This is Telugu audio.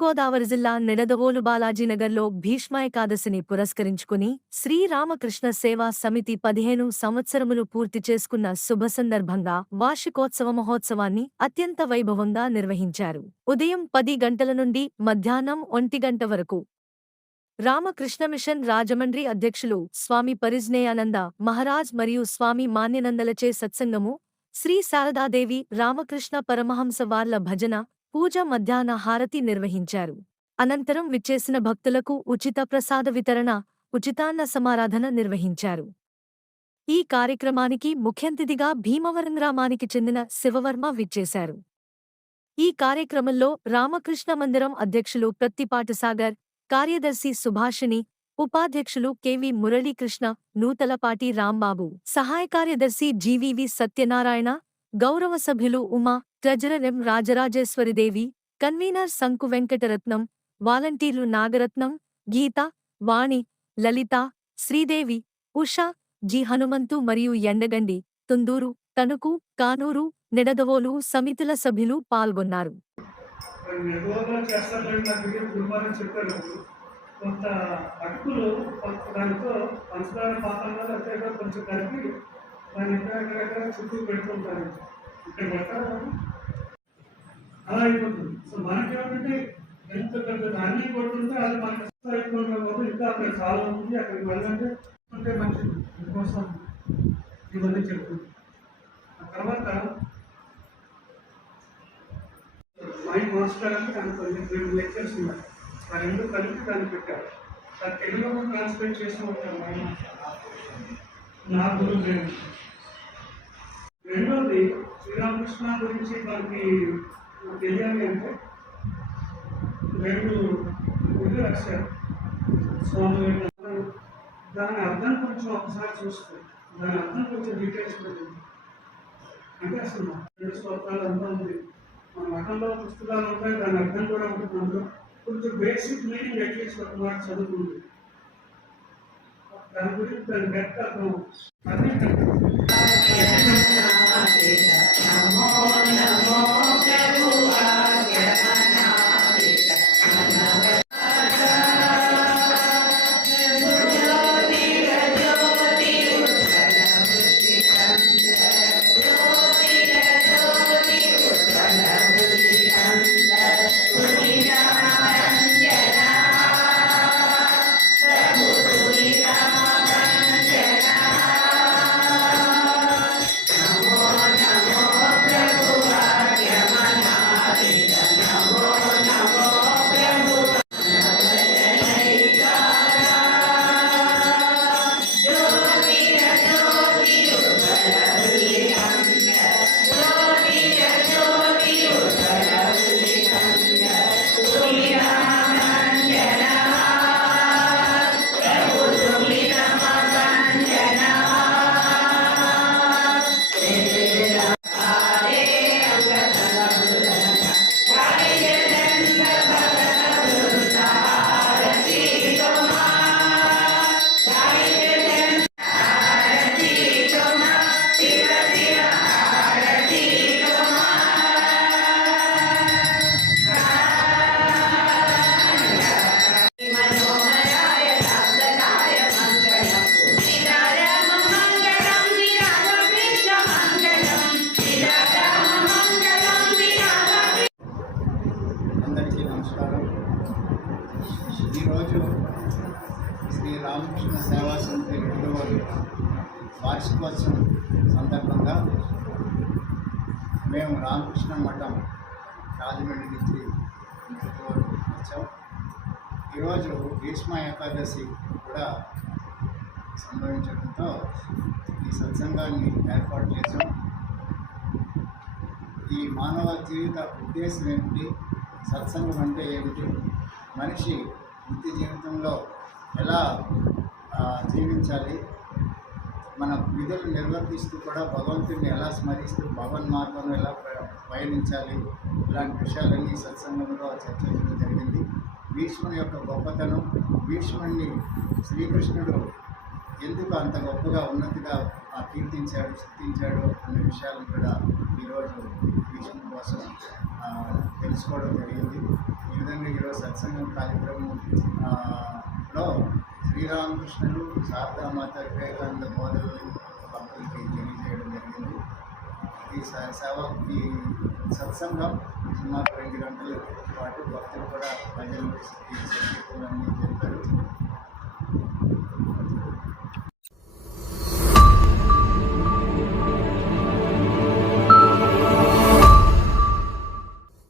తూర్పుగోదావరి జిల్లా నిడదవోలు బాలాజీనగర్లో భీష్మాయేకాదశిని పురస్కరించుకుని శ్రీరామకృష్ణ సేవా సమితి 15 సంవత్సరములు పూర్తి చేసుకున్న శుభ సందర్భంగా వార్షికోత్సవ మహోత్సవాన్ని అత్యంత వైభవంగా నిర్వహించారు. ఉదయం 10 గంటల నుండి మధ్యాహ్నం 1 గంట వరకు రామకృష్ణ మిషన్ రాజమండ్రి అధ్యక్షులు స్వామి పరిజ్ఞేయానంద మహారాజ్ మరియు స్వామి మాన్యనందలచే సత్సంగము, శ్రీ శారదాదేవి రామకృష్ణ పరమహంస వార్ల భజన, పూజ, మధ్యాహ్న హారతి నిర్వహించారు. అనంతరం విచ్చేసిన భక్తులకు ఉచిత ప్రసాద వితరణ, ఉచితాన్న సమారాధన నిర్వహించారు. ఈ కార్యక్రమానికి ముఖ్యంతిథిగా భీమవరం గ్రామానికి చెందిన శివవర్మ విచ్చేశారు. ఈ కార్యక్రమంలో రామకృష్ణ మందిరం అధ్యక్షులు ప్రత్తిపాటి సాగర్, కార్యదర్శి సుభాషిణి, ఉపాధ్యక్షులు కెవి మురళీకృష్ణ, నూతలపాటి రాంబాబు, సహాయ కార్యదర్శి జీవీవి సత్యనారాయణ, గౌరవ సభ్యులు Uma, treasurer M రాజరాజేశ్వరిదేవి, convener సంకు Venkataratnam, వాలంటీర్లు నాగరత్నం, గీత, వాణి, లలిత, శ్రీదేవి, ఉషా, జి హనుమంతు మరియు ఎండగండి, తుందూరు, తణుకు, కానూరు, నిడదవోలు సమితుల సభ్యులు పాల్గొన్నారు. కొంత అటుకులు దానితో పంచదార పాత్రలో లేకపోతే కొంచెం కలిపి దాన్ని ఎక్కడెక్కడ చుట్టూ పెడుతుంటారు. ఇక్కడ పెడతారు, అలా అయిపోతుంది. సో మనకేమంటే ఎంత పెద్ద ధాన్యం కొడుతుంటే అది మనకి అయిపోతుంది. ఇంకా అక్కడ చాలా ఉంది, అక్కడికి వెళ్ళాలంటే అంటే మంచిది. అందుకోసం ఇవన్నీ చెప్తుంది. ఆ తర్వాత మైండ్ మాస్టర్ అంటే దానికి కొన్ని 2 లెక్చర్స్ ఉన్నాయి. ఆ 2 కలిపి దాన్ని పెట్టారు. అది తెలుగులో ట్రాన్స్లేట్ చేస్తూ ఉంటారు మైండ్ మాస్టర్. నా గురువు లేదు. రెండోది శ్రీరామకృష్ణ గురించి మనకి తెలియాలి అంటే 2 గుళ్ళు రాశారు స్వామి. దాని అర్థం కొంచెం ఒకసారి చూస్తే దాని అర్థం కొంచెం డీటెయిల్స్ ఉంటుంది. అంటే అసలు 2 స్తోత్రాలు అంతా ఉంది. మన మఠంలో పుస్తకాలు ఉంటాయి, దాని అర్థం కూడా ఉంటుంది. అందులో కొంచెం బేసిక్ మీనింగ్ అట్లీస్ట్ ఒక మాట చదువుతుంది. దాని గురించి దాని డెప్త్ అర్థం అన్నీ ఈరోజు శ్రీ రామకృష్ణ సేవా సమితి నిడదవోలు వార్షికోత్సవం సందర్భంగా మేము రామకృష్ణ మఠం రాజమండ్రి నుంచి నిడదవోలు వచ్చాం. ఈరోజు భీష్మ ఏకాదశి కూడా సంభవించడంతో ఈ సత్సంగాన్ని ఏర్పాటు చేశాం. ఈ మానవ జీవిత ఉద్దేశం ఏమిటి, సత్సంగం అంటే ఏమిటి, మనిషి నిత్య జీవితంలో ఎలా జీవించాలి, మన విధులు నిర్వర్తిస్తూ కూడా భగవంతుడిని ఎలా స్మరిస్తూ భగవన్ మార్గంలో ఎలా పయనించాలి, ఇలాంటి విషయాలన్నీ సత్సంగంలో చర్చించడం జరిగింది. భీష్ముని యొక్క గొప్పతనం, భీష్ముడిని శ్రీకృష్ణుడు ఎందుకు అంత గొప్పగా ఉన్నతిగా కీర్తించాడు, స్తుతించాడు అనే విషయాలను కూడా ఈరోజు భీష్ముని కోసం తెలుసుకోవడం జరిగింది. ఈ విధంగా ఈరోజు సత్సంగం కార్యక్రమంలో శ్రీరామకృష్ణుడు శారదామాత వివేకానంద బోధనలు భక్తులకి తెలియజేయడం జరిగింది. ఈ సత్సంగం సుమారు 2 గంటల పాటు భక్తులు కూడా భజనలు సంగీతాలన్నీ